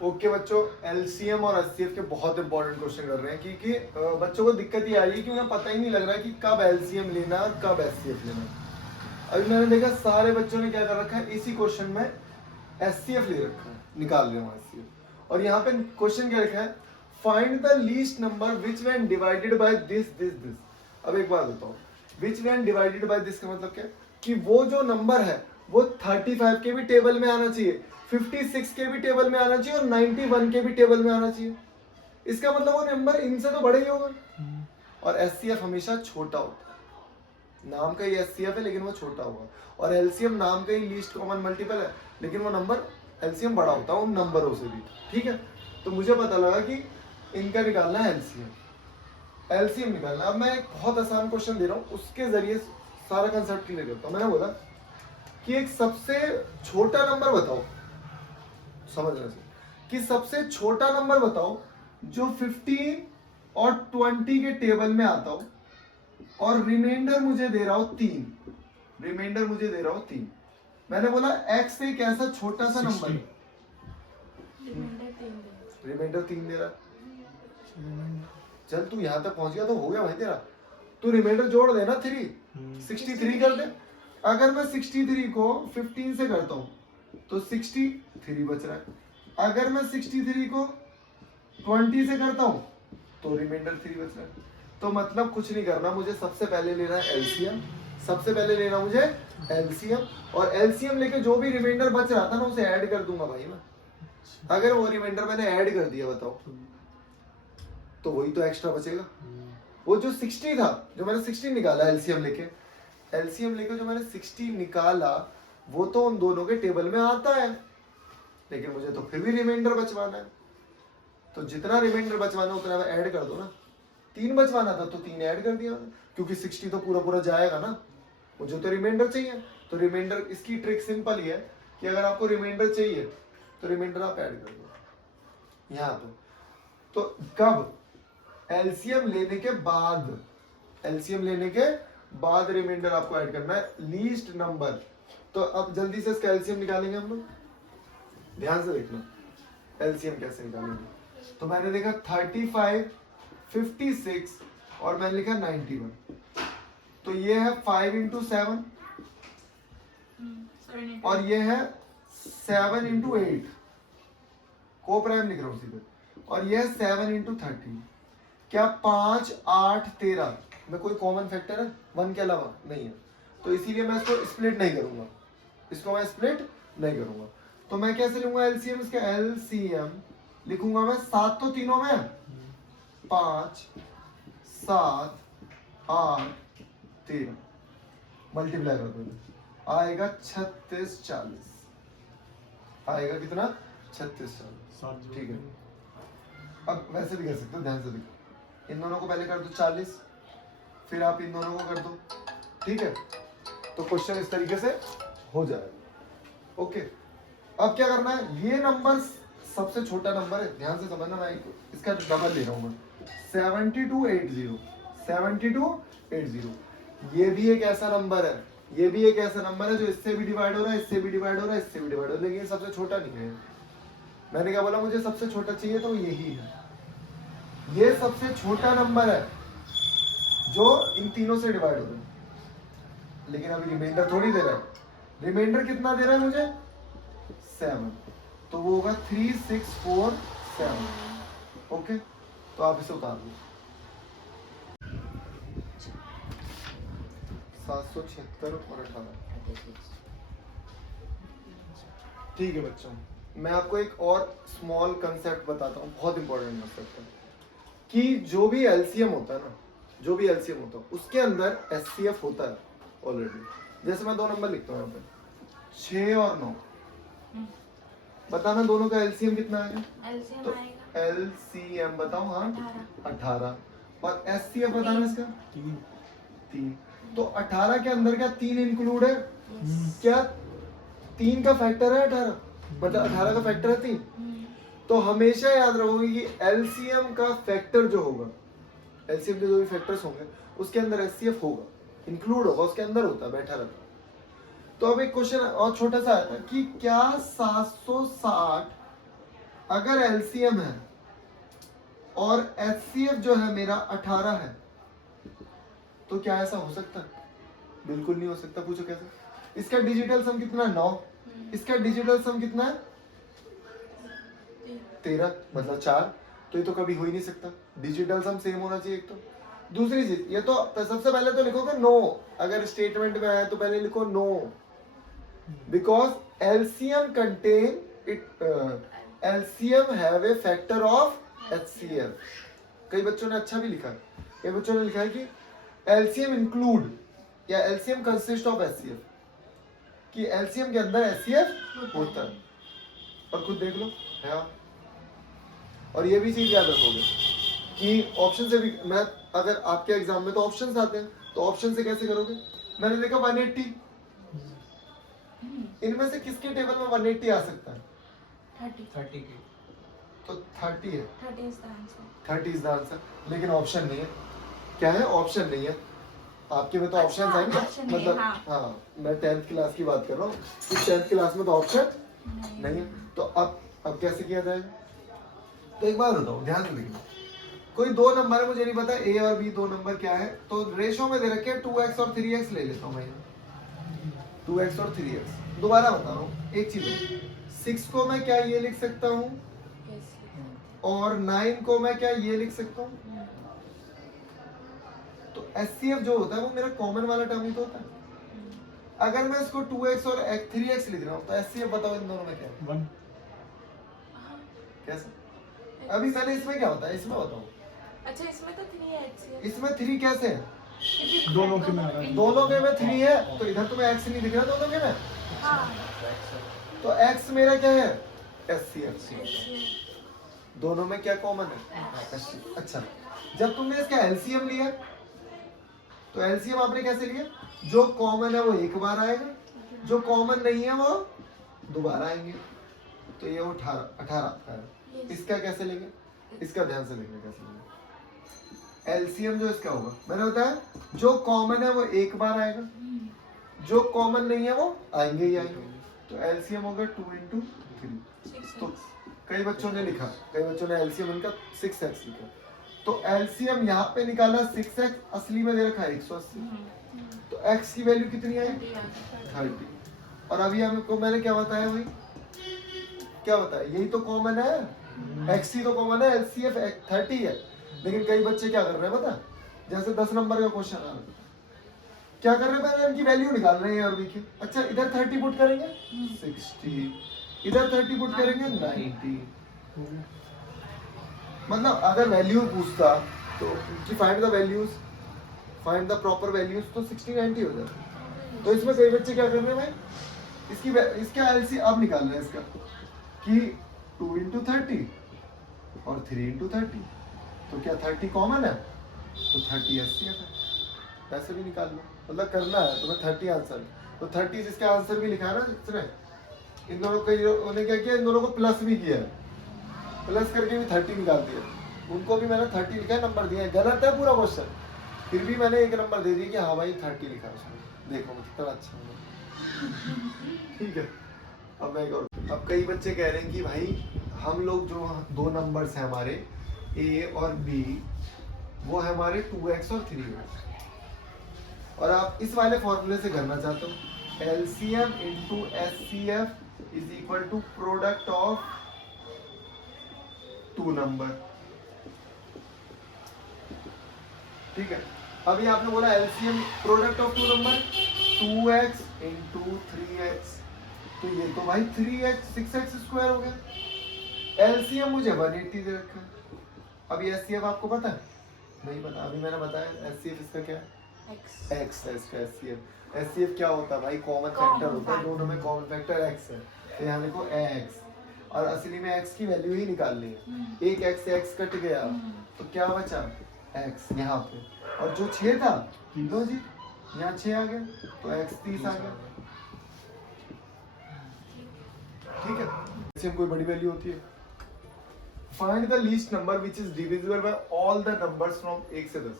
Okay बच्चों, LCM और HCF के बहुत इंपॉर्टेंट क्वेश्चन कर रहे हैं क्योंकि बच्चों को दिक्कत ये आ रही है कि उन्हें पता ही नहीं लग रहा है कि कब एलसीएम लेना है और कब एचसीएफ लेना है। अभी मैंने देखा सारे बच्चों ने क्या कर रखा है, इसी क्वेश्चन में एचसीएफ ले रखा है, निकाल रहे हो एचसीएफ। और यहाँ पे क्वेश्चन क्या लिखा है, find the least number which when divided by this this this. अब एक बात बताओ, विच व्हेन डिवाइडेड बाय दिस का मतलब क्या है कि वो जो नंबर है वो 35 के भी टेबल में आना चाहिए, 56 के भी टेबल में आना चाहिए और 91 के भी टेबल में आना चाहिए। इसका मतलब वो नंबर इनसे तो बड़ा ही होगा। और एचसीएफ हमेशा छोटा होता है, नाम का ही एचसीएफ है लेकिन वो छोटा होगा। और एलसीएम नाम का ही लीस्ट कॉमन मल्टीपल है लेकिन वो नंबर एलसीएम बड़ा होता है उन नंबरों से भी। ठीक है, तो मुझे पता लगा कि इनका निकालना है एलसीएम, एलसीएम निकालना। अब मैं एक बहुत आसान क्वेश्चन दे रहा हूँ, उसके जरिए सारा कंसेप्ट क्लियर करता हूँ। मैंने बोला कि एक सबसे छोटा नंबर बताओ, समझना चाहिए कि सबसे छोटा नंबर बताओ जो 15 और 20 के टेबल में आता हो और रिमाइंडर मुझे दे रहा हो 3, रिमाइंडर मुझे दे रहा हो 3। मैंने बोला x एक ऐसा छोटा सा नंबर है, रिमाइंडर 3 दे रहा। चल तू यहां तक पहुंच गया तो हो गया भाई तेरा, तू रिमाइंडर जोड़ देना 3, 63 कर दे। अगर मैं 63 को 15 से करता हूं तो 63 बच रहा है। अगर मैं 63 को 20 से करता हूं तो रिमाइंडर 3 बच रहा है। तो मतलब कुछ नहीं करना, मुझे सबसे पहले लेना है एलसीएम, सबसे पहले लेना मुझे एलसीएम, और एलसीएम लेके जो भी रिमाइंडर बच रहा था ना उसे ऐड कर दूंगा भाई मैं। अगर वो रिमाइंडर मैंने ऐड कर दिया बताओ तो वही तो एक्स्ट्रा बचेगा। वो जो 60 था, जो मैंने 60 निकाला एलसीएम लेके, एलसीएम लेके जो मैंने 60 निकाला वो तो उन दोनों के टेबल में आता है लेकिन मुझे तो फिर भी रिमाइंडर बचवाना है। तो जितना रिमाइंडर बचवाना उतना मैं ऐड कर दो ना। 3 बचवाना था तो 3 ऐड कर दिया, क्योंकि 60 तो पूरा पूरा जाएगा ना, मुझे तो रिमाइंडर चाहिए। तो रिमाइंडर, इसकी ट्रिक सिंपल ही है कि अगर आपको रिमाइंडर चाहिए तो रिमाइंडर आप ऐड कर दो यहाँ पे। तो कब? एलसीएम लेने के बाद, एलसीएम लेने के बाद रिमाइंडर आपको ऐड करना है, लीस्ट नंबर। तो अब जल्दी से इसका एलसीएम निकालेंगे हम लोग, ध्यान से देखना एलसीएम कैसे निकालेंगे। तो मैंने देखा 35, 56 और मैंने लिखा 91। तो ये है 5 इंटू 7 और ये है 7 इंटू 8, को प्राइम लिख रहा हूँ सीधे, और ये है 7 इंटू 13। क्या 5, 8, 13 में कोई कॉमन फैक्टर है 1 के अलावा? नहीं है। तो इसीलिए मैं इसको स्प्लिट नहीं करूंगा, इसको मैं स्प्लिट नहीं करूंगा। तो मैं कैसे लूंगा एलसीएम? इसका एलसीएम लिखूंगा मैं 7 तो तीनों में, 5, 7, 8, 13 मल्टीप्लाई कर दो, आएगा 36, 40। आएगा कितना? 36, 40। ठीक है, अब वैसे भी कर सकते हो, ध्यान से देखो। इन दोनों को पहले कर दो 40, फिर आप इन दोनों को कर दो। ठीक है, तो क्वेश्चन इस तरीके से हो जाएगा। ओके, अब क्या करना है, ये नंबर सबसे छोटा नंबर है, ध्यान से समझना। मैं इसका डबल ले रहा हूँ मैं, 7280, 7280। ये भी एक ऐसा नंबर है, ये भी एक ऐसा नंबर है जो इससे भी डिवाइड हो रहा है, इससे भी डिवाइड हो रहा है, इससे भी डिवाइड हो रहा है, लेकिन सबसे छोटा नहीं है। मैंने क्या बोला, मुझे सबसे छोटा चाहिए, तो यही है। ये सबसे छोटा नंबर है जो इन तीनों से डिवाइड हो रहा है, लेकिन अभी रिमाइंडर थोड़ी दे रहा है। रिमाइंडर कितना दे रहा है मुझे? 7, तो वो होगा 3647। ओके, तो आप इसे उतार दो। 776 और 18। ठीक है बच्चों, मैं आपको एक और स्मॉल कंसेप्ट बताता हूँ, बहुत इंपॉर्टेंट कंसेप्ट है कि जो भी एलसीएम होता है ना, जो भी एलसीएम होता है उसके अंदर एचसीएफ होता है ऑलरेडी। जैसे मैं 2 नंबर लिखता हूँ यहाँ पे, 6 और 9। बताना दोनों का एलसीएम कितना आएगा? तो एलसीएम बताओ। हाँ, 18। और एचसीएफ बताना इसका 3। तो 18 के अंदर क्या 3 इंक्लूड है? क्या 3 का फैक्टर है 18? मतलब 18 का फैक्टर है 3। तो हमेशा याद रखोगे कि एलसीएम का फैक्टर जो होगा, एलसीएम के जो भी फैक्टर्स होंगे उसके अंदर एचसीएफ होगा, इंक्लूड होगा, उसके अंदर होता है, बैठा रहता है। तो अब एक क्वेश्चन और छोटा सा आता है कि क्या 760 अगर एलसीएम है और एचसीएफ जो है मेरा 18 है, तो क्या ऐसा हो सकता है? बिल्कुल नहीं हो सकता। पूछो कैसे? इसका डिजिटल सम कितना है? 9। इसका डिजिटल सम कितना है? 13, मतलब 4। तो ये तो कभी हो ही नहीं सकता। डिजिटल सम सेम होना चाहिए एक तो। दूसरी चीज, ये तो सबसे पहले तो लिखोगे नो। अगर स्टेटमेंट में आया तो पहले लिखो no, because LCM contain it, LCM have a factor of HCF. कई बच्चों ने अच्छा भी लिखा है, कई बच्चों ने लिखा है कि एलसीएम इंक्लूड या एलसीएम कंसिस्ट ऑफ एचसीएफ, कि एलसीएम के अंदर एचसीएफ होता है। और खुद देख लो है। और ये भी चीज याद रखोगे कि ऑप्शन से भी, मैं अगर आपके एग्जाम में तो ऑप्शंस आते हैं, तो ऑप्शन से कैसे करोगे? मैंने देखा 180, इनमें से किसके टेबल में 180 आ सकता है? 30 की। तो 30 है, 30 इज द आंसर। लेकिन ऑप्शन नहीं है। क्या है? ऑप्शन नहीं है। आपके में तो ऑप्शन अच्छा, आएंगे, option नहीं है, मतलब हाँ। हाँ, मैं 10th क्लास की बात कर रहा हूँ कि 10th क्लास में तो ऑप्शन नहीं है। तो अब कैसे किया जाएगा? तो एक बार बताओ, ध्यान से देखना। कोई दो नंबर है, मुझे नहीं पता ए और बी दो नंबर क्या है, तो रेशो में दे रखे 2x और 3x ले लेता हूँ मैं। 2x और 3x। दोबारा बता रहा हूँ एक चीज, 6 को मैं क्या ये लिख सकता हूँ, और 9 को मैं क्या ये लिख सकता हूँ। तो एचसीएफ जो होता है वो मेरा कॉमन वाला टर्म ही तो होता है। अगर मैं इसको 2x और 3x लिख रहा हूँ, तो एचसीएफ बताओ इन दोनों में क्या है? 1। कैसे? अभी पहले इसमें क्या होता है, इसमें बताओ। अच्छा, इसमें तो 3 है HCF। इसमें 3 कैसे है? दोनों के में आ रहा है। दोनों के में 3 है, तो इधर तो मैं x नहीं दिख रहा दोनों के में। हाँ, तो x मेरा क्या है? एचसीएफ। HCF। दोनों में क्या कॉमन है? HCF। अच्छा, जब तुमने इसका एलसीएम लिया, तो एलसीएम आपने कैसे लिया? जो कॉमन है वो एक बार आएगा, जो कॉमन नहीं है वो दोबारा आएंगे। तो ये 18 आपका है। इसका कैसे लेंगे? इसका ध्यान से देखना कैसे लेंगे। एलसीएम जो इसका होगा, मैंने बताया जो कॉमन है वो एक बार आएगा, जो कॉमन नहीं है वो आएंगे ही आएंगे। तो एलसीएम होगा 2 into 3। तो कई बच्चों ने लिखा, कई बच्चों ने एलसीएम इनका 6x लिखा। तो एलसीएम यहाँ पे निकाला 6x, असली में दे रखा है 180। तो x की वैल्यू कितनी आई? 30। और अभी हमको मैंने क्या बताया भाई? क्या बताया? यही तो कॉमन है, x ही तो कॉमन है, एलसीएफ 30 है। लेकिन कई बच्चे क्या कर रहे हैं पता? जैसे 10 नंबर का क्वेश्चन आ रहा है, क्या कर रहे हैं? पहले इनकी वैल्यू निकाल रहे हैं। और देखिए, अच्छा इधर 30 पुट करेंगे 60, इधर 30 पुट करेंगे 90। मतलब अगर वैल्यू पूछता तो कि find the values, find the proper values, तो 60 90 हो जाता। तो इसमें कई बच्चे क्या कर रहे हैं भाई? इसका एलसी अब निकाल रहे हैं इसका, कि 2 into 30 और 3 into 30। तो क्या 30 कॉमन है? तो 30 एचसीएफ है। वैसे भी निकाल लो, मतलब करना है तुम्हें 30 आंसर। तो 30 जिसका आंसर भी लिखा है ना इसने, इन दोनों को उन्होंने क्या किया, इन दोनों को प्लस भी किया है, प्लस करके भी 30 निकाल दिया। उनको भी मैंने 30 लिखा है, नंबर दिया है। गलत है पूरा क्वेश्चन, फिर भी मैंने एक नंबर दे दिया कि हाँ भाई 30 लिखा है उसमें। देखो कितना अच्छा हुआ। ठीक है, अब मैं एक और, अब कई बच्चे कह रहे हैं कि भाई हम लोग जो दो नंबर्स हैं हमारे a और b, वो है हमारे 2x और 3x, और आप इस वाले फॉर्मूले से करना चाहते हो। LCM into SCF is equal to product of two number. ठीक है, अभी आपने बोला LCM product of two number 2x into 3x, तो ये तो भाई 3x 6x स्क्वायर हो गया। एलसीएम मुझे 180 दे रखा है। अभी एचसीएफ आपको पता है? नहीं पता। अभी मैंने बताया एचसीएफ इसका क्या है? x है इसका एचसीएफ। एचसीएफ क्या होता है भाई? कॉमन फैक्टर होता है, दोनों में कॉमन फैक्टर x है। तो यहाँ देखो x, और असली में x की वैल्यू ही निकालनी है। एक x से x कट गया, तो क्या बचा? x यहाँ पे, और जो 6 था, लो जी यहाँ 6 आ गया, तो x 30 आ गया। ठीक है, इससे कोई बड़ी वैल्यू होती है। Find the least number which is divisible by all the numbers from 1 से 10।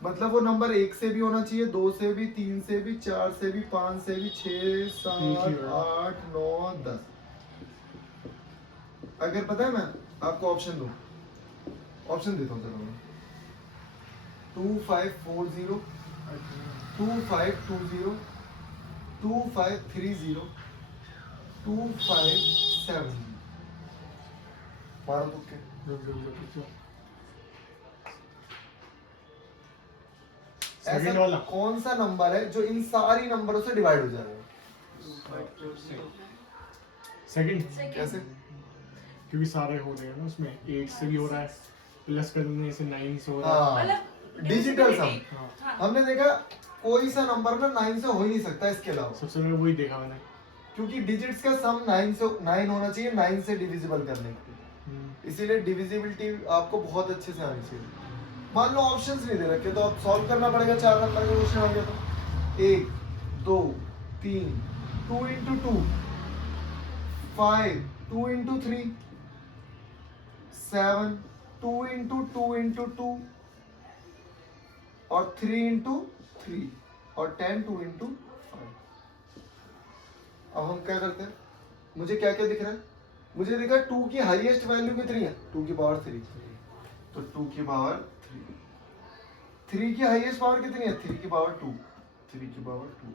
मतलब वो नंबर 1 से भी होना चाहिए, 2 से भी, 3 से भी, 4 से भी, 5 से भी, 6 7 8 9 10। अगर पता है मैं आपको ऑप्शन दूं, ऑप्शन देता हूँ चलो मैं 2540 2520 2530 257 मारो तुक्के। सेकंड ऐसा वाला कौन सा नंबर है जो इन सारी नंबरों से डिवाइड हो जाएगा? सेकंड, कैसे? क्योंकि सारे हो रहे हैं ना उसमें, 8 से भी हो रहा है, प्लस करने से 9 से हो रहा है। हाँ मतलब डिजिटल सम। हाँ, हाँ हमने देखा कोई सा नंबर ना 9 से हो ही नहीं सकता इसके अलावा, सबसे पहले वही देखा मैंने। क्योंकि डिजिट्स का सम 9 होना चाहिए 9 से डिविजिबल करने के लिए, इसीलिए डिविजिबिलिटी आपको बहुत अच्छे से आनी चाहिए। मान लो ऑप्शंस नहीं दे रखे तो आप सॉल्व करना पड़ेगा। 4 नंबर का क्वेश्चन आ गया तो 1 2 3 2 into 2 5 2 into 3 7 2 into 2 into 2 और 3 into 3 और 10 2 into 5। अब हम क्या करते हैं, मुझे क्या क्या दिख रहा है? मुझे दिखा 2 की हाईएस्ट वैल्यू कितनी है? 2 की पावर 3, तो 2 की पावर 3। 3 की हाईएस्ट पावर कितनी है? 3 की पावर 2, 3 की पावर 2।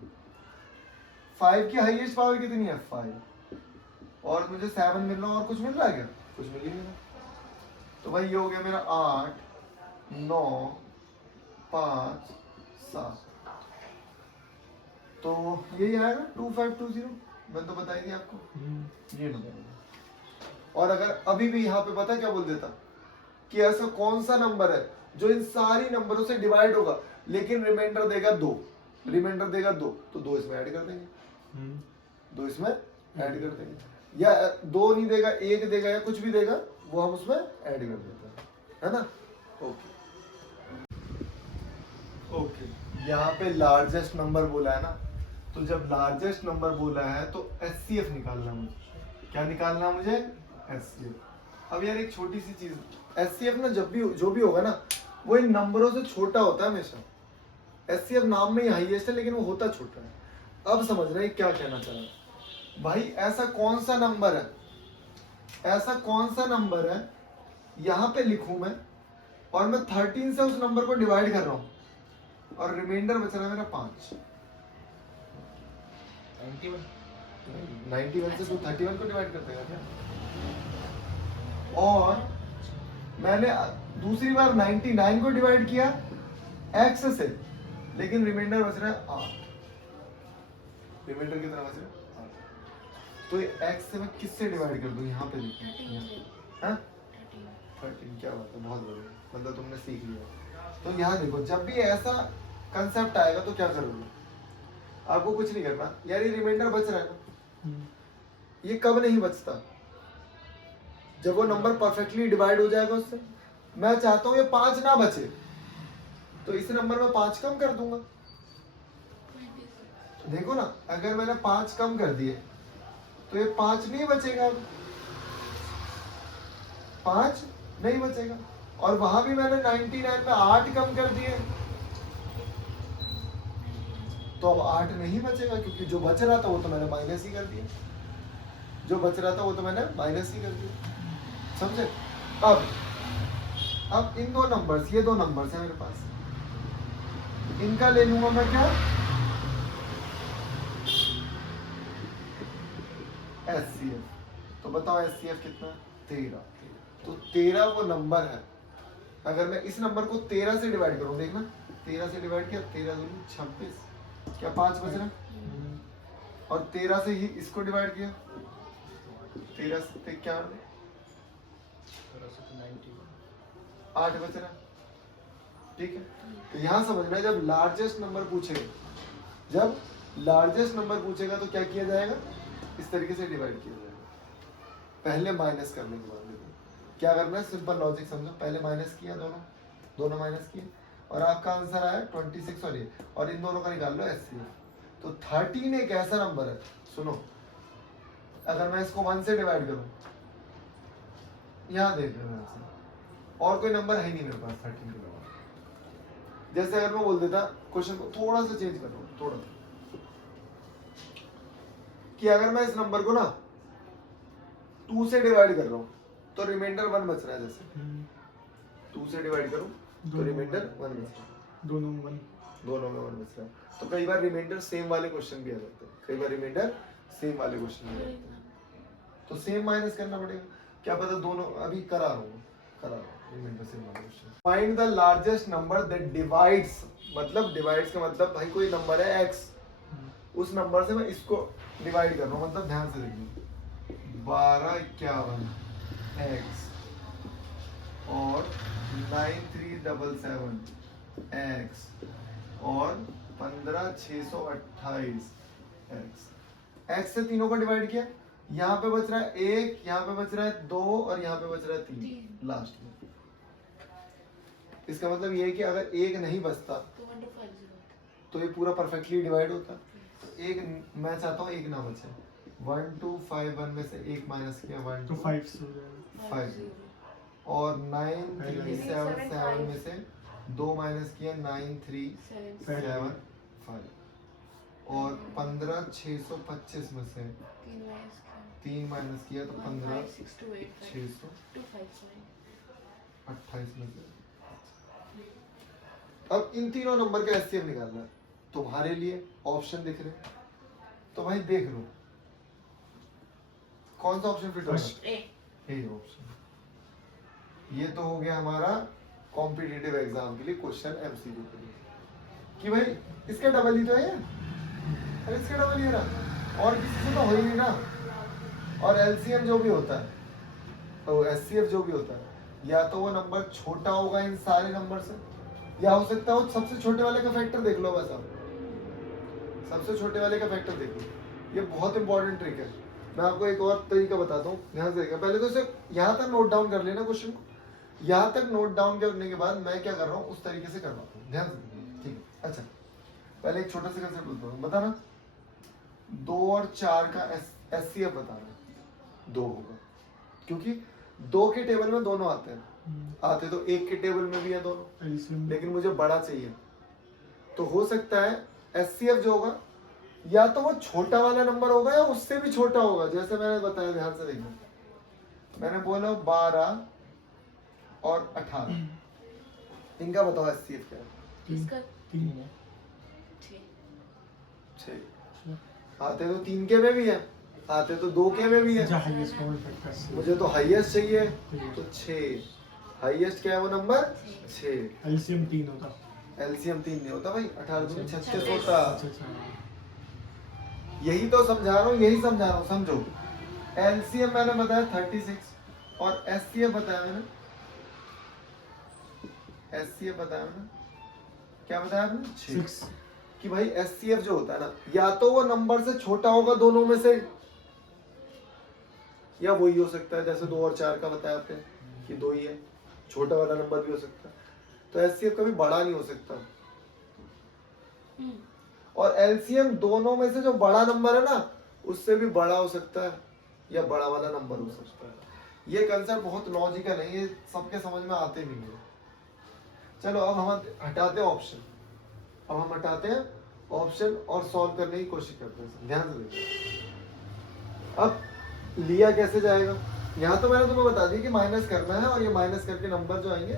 5 की हाईएस्ट पावर कितनी है? 5। और मुझे 7 मिल रहा है, और कुछ मिल रहा है क्या? कुछ मिल ही नहीं रहा। तो भाई ये हो गया मेरा 8 9 5 7, तो यही आएगा 2520। मैंने तो बताई थी आपको, ये नंबर। और अगर अभी भी यहाँ पे पता क्या बोल देता कि ऐसा कौन सा नंबर है जो इन सारी नंबरों से डिवाइड होगा लेकिन रिमाइंडर देगा 2, रिमाइंडर देगा 2, तो 2 इसमें ऐड कर देंगे, 2 इसमें ऐड कर देंगे, या 2 नहीं देगा 1 देगा या कुछ भी देगा वो हम उसमें ऐड कर देते हैं, है ना? Okay okay. यहाँ पे लार्जेस्ट नंबर बोला है ना, तो जब लार्जेस्ट नंबर बोला है तो HCF निकालना है मुझे। क्या निकालना है मुझे? HCF। अब यार एक छोटी सी चीज, HCF ना जब भी जो भी होगा ना वो इन नंबरों से छोटा होता है हमेशा। HCF नाम में ही हाईएस्ट है लेकिन वो होता छोटा है। अब समझ रहे हैं क्या कहना चाह रहा है भाई? ऐसा कौन सा नंबर है, ऐसा कौन सा नंबर है यहाँ पे लिखूं मैं और मैं 13 से उस नंबर को डिवाइड कर रहा हूँ और रिमाइंडर बच रहा है मेरा 5। 91 से तू 31 को डिवाइड कर देगा क्या? और मैंने दूसरी बार 99 को डिवाइड किया x से, लेकिन रिमाइंडर बच रहा है 8। रिमाइंडर कितना बच रहा है? 8। तो ये x से मैं किससे डिवाइड कर दूं? यहाँ पे देखिए, हाँ 13। क्या बात है, बहुत बढ़िया, मतलब तुमने सीख लिया। तो यहाँ देखो, जब भी ऐसा कंसेप्ट आएगा तो क्या करोगे? आपको कुछ नहीं करना यार, ये रिमाइंडर बच रहा है ना, ये कब नहीं बचता? जब वो नंबर परफेक्टली डिवाइड हो जाएगा उससे। मैं चाहता हूं ये 5 ना बचे, तो इस नंबर में 5 कम कर दूंगा। देखो ना, अगर मैंने 5 कम कर दिए तो ये 5 नहीं बचेगा, 5 नहीं बचेगा। और वहां भी मैंने 99 में 8 कम कर दिए तो अब 8 नहीं बचेगा, क्योंकि जो बच रहा था वो तो मैंने माइनस ही कर दिया, जो बच रहा था वो तो मैंने माइनस ही कर दिया। समझे? अब इन दो नंबर्स, ये दो नंबर्स है मेरे पास, इनका ले लूंगा मैं क्या? HCF। तो बताओ HCF कितना? 13। तो 13 वो नंबर है। अगर मैं इस नंबर को 13 से डिवाइड करूं, देखना 13 से डिवाइड किया, 13 दूनी 26, क्या 5 बच रहा है? और 13 से ही इसको डिवाइड किया, 13 से 91, 8 बच रहा है। ठीक है, तो यहां समझना, जब लार्जेस्ट नंबर पूछेगा, जब लार्जेस्ट नंबर पूछेगा तो क्या किया जाएगा? इस तरीके से डिवाइड किया जाएगा। पहले माइनस करने के बाद देखो क्या करना है, सिंपल लॉजिक समझो। पहले माइनस किया, दोनों माइनस किए, और आपका आंसर आया 26, और इन दोनों का निकाल लो HCF। तो 13 एक ऐसा नंबर है, सुनो, अगर मैं इसको 1 से डिवाइड करूं, यहाँ देख लो आंसर, और कोई नंबर है नहीं मेरे पास 13 के अलावा। जैसे अगर मैं बोल देता, क्वेश्चन को थोड़ा सा चेंज कर रहा हूं, थोड़ा कि अगर मैं इस नंबर को ना 2 से डिवाइड कर रहा हूँ तो रिमाइंडर 1 बच रहा है। जैसे हम्म, 2 से डिवाइड करूँ तो दोनों रिमाइंडर में 1 बच रहा है, दोनों में 1। दोनों में 1 बच रहा है। तो कई बार रिमाइंडर सेम वाले क्वेश्चन भी आ जाते हैं, कई बार रिमाइंडर सेम वाले क्वेश्चन भी आ जाते हैं, तो सेम माइनस करना पड़ेगा। क्या पता दोनों अभी करा रहा हूँ रिमाइंडर सेम वाले question. Find the largest number that divides, मतलब डिवाइड्स का मतलब भाई कोई नंबर है x, उस नंबर से मैं इसको डिवाइड कर रहा हूँ, मतलब ध्यान से देखिए 1251 x और 9377 x और 15628 x से तीनों को डिवाइड किया, यहाँ पे बच रहा है 1, यहाँ पे बच रहा है 2 और यहाँ पे बच रहा है 3 लास्ट में। इसका मतलब ये है कि अगर 1 नहीं बचता तो 1250 तो ये पूरा परफेक्टली डिवाइड होता। तो एक मैं चाहता हूँ 1 ना बचे। 1251 में से 1 माइनस किया 1 तो 5 से हो जाएगा। 5 और 9377 में से 2 माइनस किया 9375 और 15625 में से 3 माइनस किया तो 15628 में से। अब इन तीनों नंबर का एचसीएफ निकालना है। तुम्हारे लिए ऑप्शन दिख रहे, तो भाई देख लो कौन सा ऑप्शन फिट होगा। यही ऑप्शन। ये तो हो गया हमारा कॉम्पिटिटिव एग्जाम के लिए क्वेश्चन एमसीक्यू के लिए कि भाई इसका डबल ही तो है, अरे इसका डबल ही रहा और किसी से तो हो ही नहीं ना। और एलसीएम जो भी होता है तो एचसीएफ जो भी होता है, या तो वो नंबर छोटा होगा इन सारे नंबर से, या हो सकता है वो सबसे छोटे वाले का फैक्टर देख लो। बस आप सबसे छोटे वाले का फैक्टर देख लो, ये बहुत इंपॉर्टेंट ट्रिक है। मैं आपको एक और तरीका बताता हूँ, ध्यान से देखिए। पहले तो इसे यहाँ तक नोट डाउन कर लेना क्वेश्चन को, यहाँ तक नोट डाउन करने के बाद मैं क्या कर रहा हूँ उस तरीके से करवाता हूँ, ध्यान से देखिए। ठीक है, अच्छा पहले एक छोटा सा कंसेप्ट बताता हूँ, बताना 2 और 4 का एचसीएफ बताना 2 होगा, क्योंकि 2 के टेबल में दोनों आते हैं, आते तो 1 के टेबल में भी है दोनों, लेकिन मुझे बड़ा चाहिए। तो हो सकता है एचसीएफ जो होगा या तो वो छोटा वाला नंबर होगा या उससे भी छोटा होगा। जैसे मैंने बताया, ध्यान से देखना, मैंने बोला 12 और 18, इनका बताओ एचसीएफ क्या है। इसका 3 6 आते तो 3 के में भी है, आते तो 2 के में भी है, हाईएस्ट कॉमन फैक्टर मुझे तो हाईएस्ट चाहिए तो 6। हाईएस्ट क्या है वो नंबर 6। एलसीएम 3 होता। एलसीएम 3 नहीं होता भाई, 18 दूनी 36 होता। अच्छा यही तो समझा रहा हूँ, यही समझा रहा हूँ, समझो। एलसीएम मैंने बताया 36 और एचसीएफ बताया मैंने, एचसीएफ बताया मैंने, क्या बताया आपने 6। कि भाई एचसीएफ जो होता है ना, या तो वो नंबर से छोटा होगा दोनों में से, या वही हो सकता है जैसे 2 और 4 का बताया आपने कि 2 ही है, छोटा वाला नंबर भी हो सकता है। तो एचसीएफ कभी बड़ा नहीं हो सकता। और एलसीएम दोनों में से जो बड़ा नंबर है ना उससे भी बड़ा हो सकता है या बड़ा वाला नंबर हो सकता है। ये कंसेप्ट बहुत लॉजिकल है, ये सबके समझ में आते नहीं है। चलो अब हम हटाते हैं ऑप्शन, अब हम हटाते हैं ऑप्शन और सॉल्व करने की कोशिश करते हैं। ध्यान से देखिए, अब लिया कैसे जाएगा। यहाँ तो मैंने तुम्हें बता दिया कि माइनस करना है, और ये माइनस करके नंबर जो आएंगे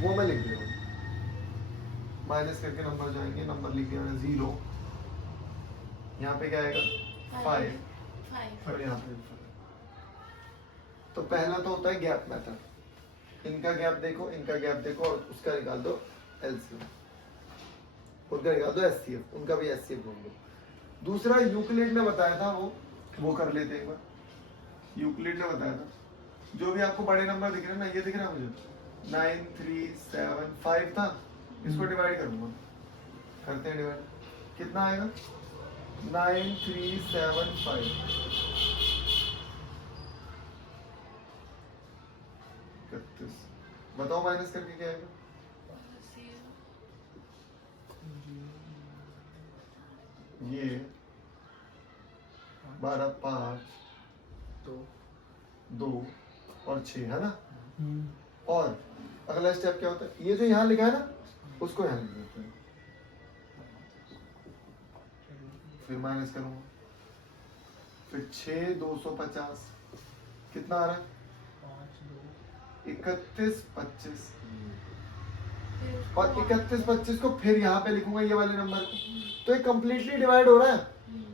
वो मैं लिख दूंगा। माइनस करके नंबर जो आएंगे, नंबर लिख दिया मैंने 0, यहाँ पे क्या आएगा 5 और यहाँ पे 5। तो पहला तो होता है गैप मेथड, इनका गैप देखो, इनका गैप देखो और उसका निकाल दो एलसीएम, उनका निकाल दो एचसीएफ, उनका भी एचसीएफ ढूंढ दो। दूसरा यूक्लिड ने बताया था, वो कर लेते हैं एक बार। यूक्लिड ने बताया था, जो भी आपको बड़े नंबर दिख रहे हैं ना, ये दिख रहा है मुझे 9375 था, इसको डिवाइड करूंगा, करते हैं डिवाइड, कितना आएगा 9375 31। बताओ माइनस करके क्या आएगा। ये 12 5 2 और 6 है ना। और अगला स्टेप क्या होता है, ये जो यहाँ लिखा है ना उसको यहाँ लिख देते हैं, फिर माइनस करूंगा, फिर 6 250 कितना आ रहा है? 31 25 और 31 25 को फिर यहाँ पे लिखूंगा ये वाले नंबर को, तो ये कंप्लीटली डिवाइड हो रहा है,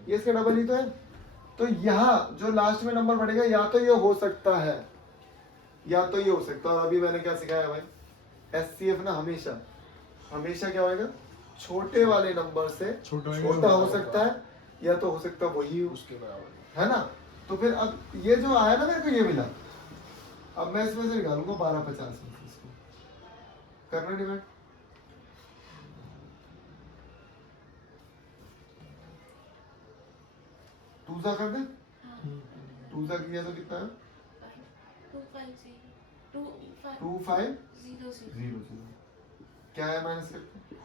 ये इसका डबल ही तो है। तो यहाँ जो लास्ट में नंबर बढ़ेगा या तो ये हो सकता है या तो ये हो सकता है। और अभी मैंने क्या सिखाया भाई, एचसीएफ ना हमेशा हमेशा क्या होगा, छोटे वाले नंबर से छोटा हो सकता है या तो हो सकता है वही उसके बराबर है ना। तो फिर अब ये जो आया ना मेरे को ये मिला, अब मैं इसमें से निकालूंगा 1250 में से इसको करना डिवाइड। टूजा कर दे, टूजा किया तो कितना है? 2500 क्या है माइनस करते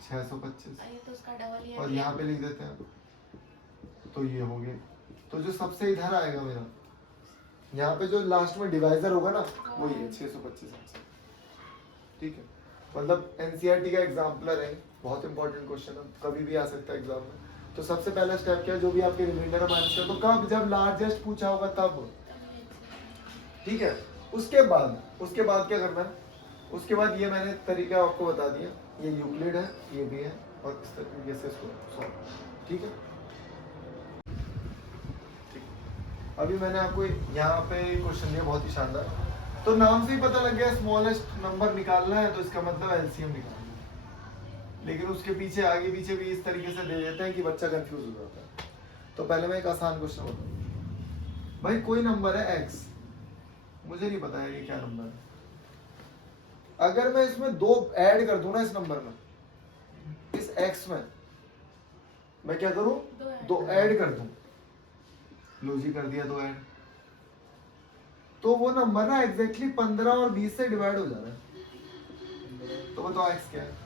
625 ये तो उसका डबल ही है। और यहाँ पे लिख देते हैं, तो ये हो गया। तो जो सबसे इधर आएगा मेरा, यहाँ पे जो लास्ट में डिवाइजर होगा ना वो ये 625। ठीक है, मतलब एनसीईआरटी का एग्जाम्पलर है, बहुत इंपॉर्टेंट क्वेश्चन है, कभी भी आ सकता है एग्जाम में। तो सबसे पहला स्टेप क्या है, जो भी आपके रिमाइंडर में आंसर, तो कब, जब लार्जेस्ट पूछा होगा तब। ठीक है, उसके बाद क्या करना है, उसके बाद ये मैंने तरीका आपको बता दिया, ये यूक्लिड है, ये भी है, और इस तरीके से इसको सॉल्व। ठीक है, अभी मैंने आपको यहाँ पे क्वेश्चन दिया बहुत ही शानदार। तो नाम से ही पता लग गया स्मॉलेस्ट नंबर निकालना है, तो इसका मतलब एलसीएम निकालना है। लेकिन उसके पीछे आगे पीछे भी इस तरीके से दे देते हैं कि बच्चा कंफ्यूज हो जाता है। तो पहले मैं एक आसान क्वेश्चन बताऊँ भाई, कोई नंबर है x, मुझे नहीं पता है ये क्या नंबर है, अगर मैं इसमें 2 ऐड कर दूं ना इस नंबर में, इस x में मैं क्या करूं, 2 ऐड कर दूं, लो जी कर दिया 2 ऐड, तो वो नंबर ना एग्जैक्टली 15 और 20 से डिवाइड हो जा रहा है। तो बताओ x क्या है,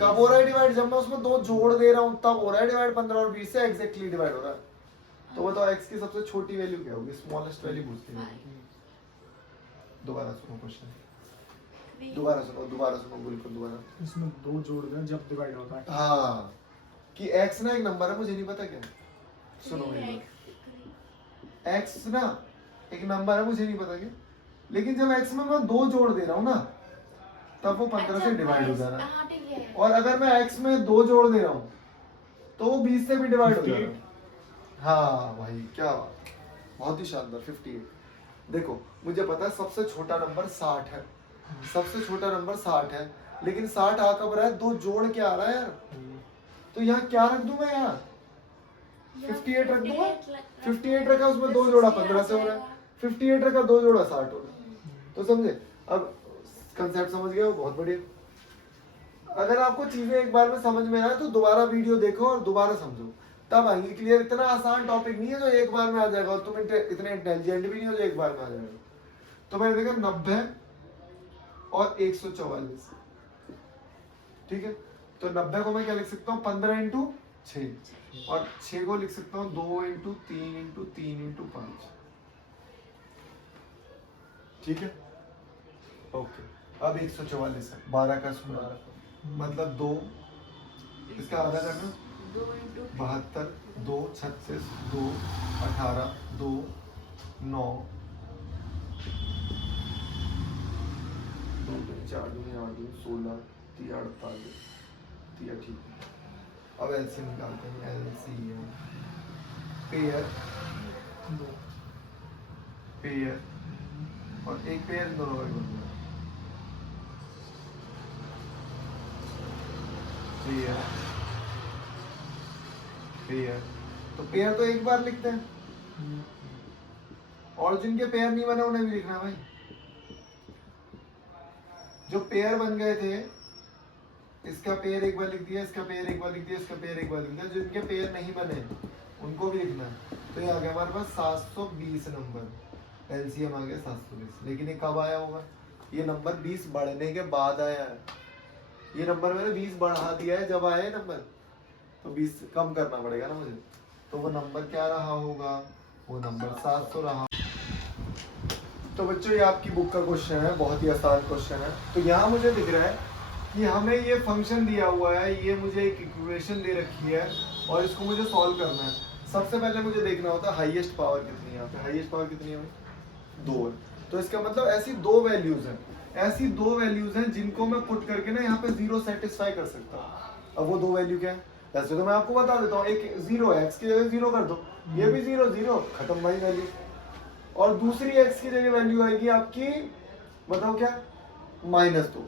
कब हो रहा है डिवाइड, जब मैं उसमें 2 जोड़ दे रहा हूं तब हो रहा है डिवाइड, 15 और 20 से एग्जैक्टली डिवाइड हो रहा है। तो बताओ x की सबसे छोटी वैल्यू क्या होगी, स्मॉलेस्ट वैल्यू पूछती है। दोबारा सुनो क्वेश्चन, दोबारा सुनो बिल्कुल दोबारा। इसमें 2 जोड़ दें जब डिवाइड होता है। हाँ, कि x ना एक नंबर है, मुझे नहीं पता क्या, सुनो मेरी बात, x ना एक नंबर है, मुझे नहीं पता क्या, लेकिन जब x में मैं 2 जोड़ दे रहा हूँ ना तब वो 15 से डिवाइड हो जा रहा है, और अगर मैं x में 2 जोड़ दे रहा हूँ तो वो 20 से भी डिवाइड हो जा रहा है। हाँ भाई क्या बात, बहुत ही शानदार। 58 देखो, मुझे पता है सबसे छोटा नंबर 60 है, सबसे छोटा नंबर 60 है, लेकिन 60 आ कब रहा है, 2 जोड़ के आ रहा है यार। तो यहाँ क्या रख दूं मैं, यहाँ 58 रख दूंगा, 58 रखा उसमें 2 जोड़ा 15 से हो रहा है, 58 रखा 2 जोड़ा 60 हो रहा है। तो समझे, अब कंसेप्ट समझ गए हो, बहुत बढ़िया। अगर आपको चीजें एक बार में समझ में आए तो दोबारा वीडियो देखो और दोबारा समझो, तब आएंगे क्लियर। इतना आसान टॉपिक नहीं है जो एक बार में आ जाएगा, और तुम इतने इंटेलिजेंट भी नहीं हो जो एक बार में आ जाएगा। तो मैंने देखा 90 और 144, ठीक है। तो 90 को मैं क्या लिख सकता हूँ, 15 इंटू 6, और 6 को लिख सकता हूँ 2 इंटू 3 इंटू 3 इंटू 5, ठीक है। ओके, अब 144 है, 12 का स्क्वायर मतलब 2, इसका आधा करना 72, 2 36, 2 18, 2 9, 2 4 2 8 2 16 3 48 3, ठीक है। अब एलसीएम निकालते हैं, एलसीएम पेयर पेयर और एक पेयर दोनों का बन गया, पेयर पेयर। तो पेयर तो एक बार लिखते हैं, और जिनके पेयर नहीं बने उन्हें भी लिखना भाई। जो पेयर बन गए थे, इसका पेयर एक बार लिख दिया, इसका पेयर एक बार लिख दिया, इसका पेयर एक बार लिख दिया। जिनके पेयर नहीं बने उनको भी लिखना है। तो ये आ गया हमारे पास 720 नंबर, एलसीएम आ गया 720। लेकिन ये कब आया होगा, ये नंबर 20 बढ़ने के बाद आया है। ये नंबर मैंने 20 बढ़ा दिया है जब आया है नंबर, तो 20 कम करना पड़ेगा ना मुझे। तो वो नंबर क्या रहा होगा, वो नंबर 700 रहा। तो बच्चों ये आपकी बुक का क्वेश्चन है, बहुत ही आसान क्वेश्चन है। तो यहाँ मुझे दिख रहा है कि हमें ये फंक्शन दिया हुआ है, ये मुझे एक इक्वेशन दे रखी है और इसको मुझे सॉल्व करना है। सबसे पहले मुझे देखना होता है हाईएस्ट पावर कितनी है यहाँ पे। हाईएस्ट पावर कितनी है भाई? 2 है। तो इसका मतलब ऐसी दो वैल्यूज हैं, ऐसी दो वैल्यूज हैं जिनको मैं पुट करके ना यहाँ पे 0 सेटिस्फाई कर सकता हूँ। अब वो दो वैल्यू क्या है? वैसे तो मैं आपको बता देता हूँ, एक 0 है, x की जगह 0 कर दो, ये भी 0 0 खत्म भाई वैल्यू। और दूसरी x की जगह वैल्यू आएगी आपकी, बताओ क्या? -2।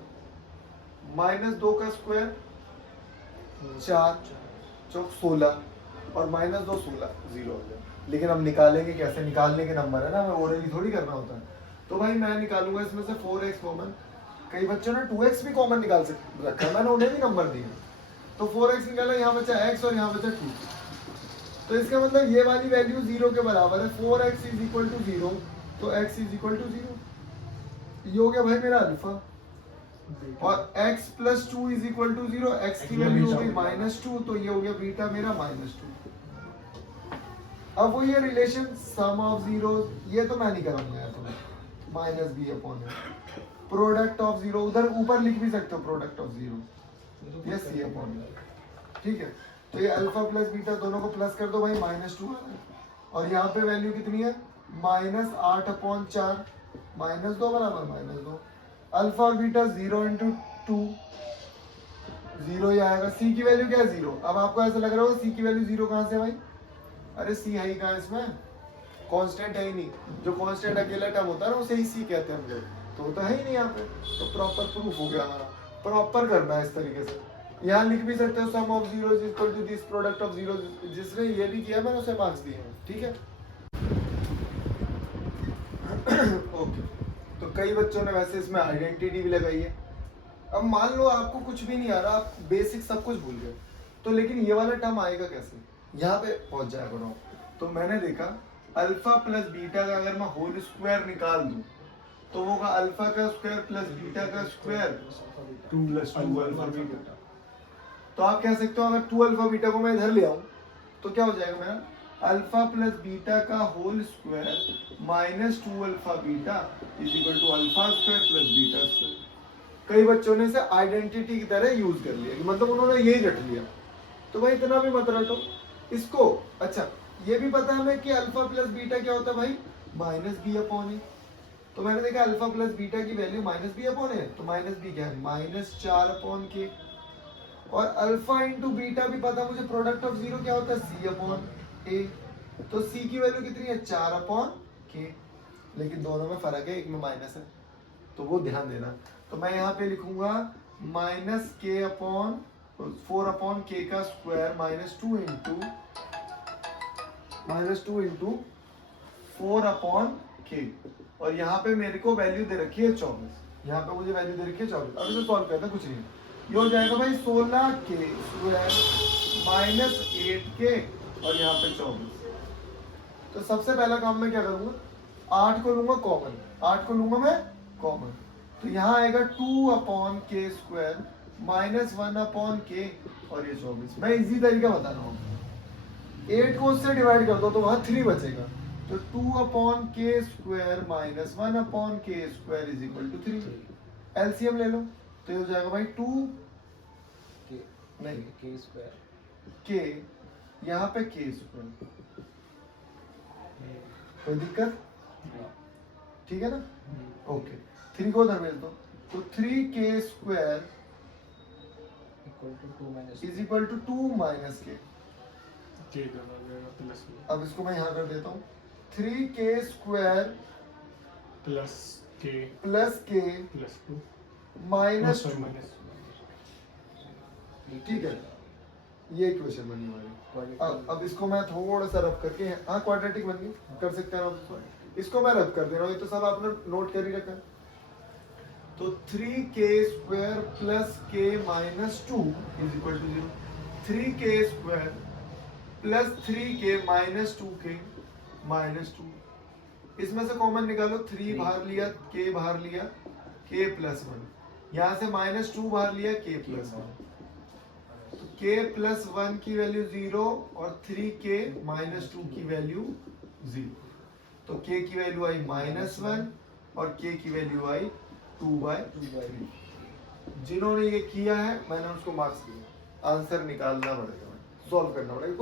-2 का स्क्वायर 4 चौक 16 और -2 16 0 हो गया। लेकिन हम निकालेंगे कैसे? निकालने के नंबर है ना, हमें ओरली थोड़ी करना होता है। तो भाई मैं निकालूंगा इसमें से 4x कॉमन। कई बच्चों ने 2x भी कॉमन निकाल सकते रखा है, मैंने उन्हें भी नंबर दिए। तो 4x निकाला, यहाँ बचा x और यहाँ बचा 2। तो इसका मतलब ये वाली वैल्यू 0 के बराबर है। 4x = 0, तो x = 0। ये हो गया भाई मेरा अल्फा। और x + 2 = 0, x की वैल्यू हो गई -2, तो ये हो गया बीटा मेरा -2। अब वो ये रिलेशन सम ऑफ जीरोस, ये तो मैं नहीं करूंगा यार, तुम्हें -b/a। प्रोडक्ट ऑफ जीरो उधर ऊपर लिख भी सकते हो, प्रोडक्ट ऑफ जीरो, ये c/a। ठीक है, तो ये अल्फा प्लस बीटा दोनों को प्लस कर दो भाई, -2 और यहाँ पे वैल्यू कितनी है? -8/4 -2 बराबर -2। अल्फा और बीटा 0 × 2 0 ही आएगा। सी की वैल्यू क्या है? 0। अब आपको ऐसा लग रहा होगा सी की वैल्यू 0 कहाँ से भाई? अरे सी है ही कहाँ इसमें? कांस्टेंट है ही नहीं। जो कांस्टेंट अकेला टर्म होता है ना उसे ही सी कहते हैं हम लोग, तो वो तो है ही नहीं यहाँ पे। तो प्रॉपर प्रूफ हो गया हमारा। प्रॉपर करना है इस तरीके से। यहाँ लिख भी सकते हो sum of zeros equal to this product of zeros. जिसने ये भी किया मैंने उसे मार्क्स दिए हैं, ठीक है। ओके, तो कई बच्चों ने वैसे इसमें आइडेंटिटी भी लगाई है। अब मान लो आपको कुछ भी नहीं आ रहा, आप बेसिक सब कुछ भूल गए, तो लेकिन ये वाला टर्म आएगा कैसे? यहाँ पे पहुंच जाया करो। तो मैंने देखा अल्फा प्लस बीटा का अगर मैं होल स्क्वायर निकाल दूं तो वो होगा अल्फा का स्क्वायर प्लस बीटा का स्क्वायर 2 + 2 अल्फा बीटा। तो आप कह सकते हो अगर 2 अल्फा बीटा को मैं इधर ले आऊं तो क्या हो जाएगा मेरा? अल्फा प्लस बीटा का whole square -2 alpha beta = alpha square plus beta square. कई बच्चों ने इसे आइडेंटिटी की तरह यूज कर लिया, कि मतलब उन्होंने यही रट लिया। तो भाई इतना भी मत रटो इसको। अच्छा, ये भी पता है हमें कि अल्फा प्लस बीटा क्या होता है भाई? -b/a। तो मैंने देखा अल्फा प्लस बीटा की वैल्यू -b/a है, तो -b क्या है? -4/k। और अल्फा इंटू बीटा भी पता मुझे, प्रोडक्ट ऑफ जीरो क्या होता है? c/a। तो c की वैल्यू कितनी है? 4/k। लेकिन दोनों में फर्क है, एक में माइनस है, तो वो ध्यान देना। तो मैं यहाँ पे लिखूंगा -4/k का स्क्वायर -2 × 4/k। और यहाँ पे मेरे को वैल्यू दे रखी है 24। यहाँ पे मुझे वैल्यू दे रखी है 24। अब इसे सॉल्व करते हैं, कुछ नहीं, ये हो जाएगा भाई 16k स्क्वायर -8k और यहाँ पे 24। तो सबसे पहला काम मैं क्या करूंगा? 8 को लूंगा कॉमन, 8 को लूंगा मैं कॉमन, तो यहाँ आएगा 2/k स्क्वायर -1/k और ये 24। मैं इजी तरीका बता रहा हूँ, 8 को उससे डिवाइड कर दो तो वहाँ 3 बचेगा। तो 2/k square -1/k square = 3। LCM ले लो तो ये हो जाएगा भाई 2 नहीं k स्क्वायर k, यहाँ पे k स्क्वायर। कोई दिक्कत? ठीक है ना? ओके, 3 को उधर भेज दो, तो 3k स्क्वायर = 2 - k। अब इसको मैं यहाँ कर देता हूँ, 3k square plus k +k +2 -2। ठीक है, ये इक्वेशन बनी हमारी। अब इसको मैं थोड़ा सा रब करके, हाँ क्वाड्रेटिक बन गई, कर सकते हैं आप। इसको मैं रब कर दे रहा हूँ, ये तो सब आपने नोट कर ही रखा है। तो 3k square + k - 2 = 0। 3k square + 3k - 2k -2। इसमें से कॉमन निकालो, 3 बाहर लिया, k बाहर लिया, k + 1। यहाँ से -2 बाहर लिया, k + 1। तो k + 1 की वैल्यू 0 और 3k - 2 की वैल्यू 0। तो k की वैल्यू आई -1 और k की वैल्यू आई 2/3। जिन्होंने ये किया है मैंने उसको मार्क्स दिया। आंसर निकालना पड़ेगा, सॉल्व करना पड़ेगा।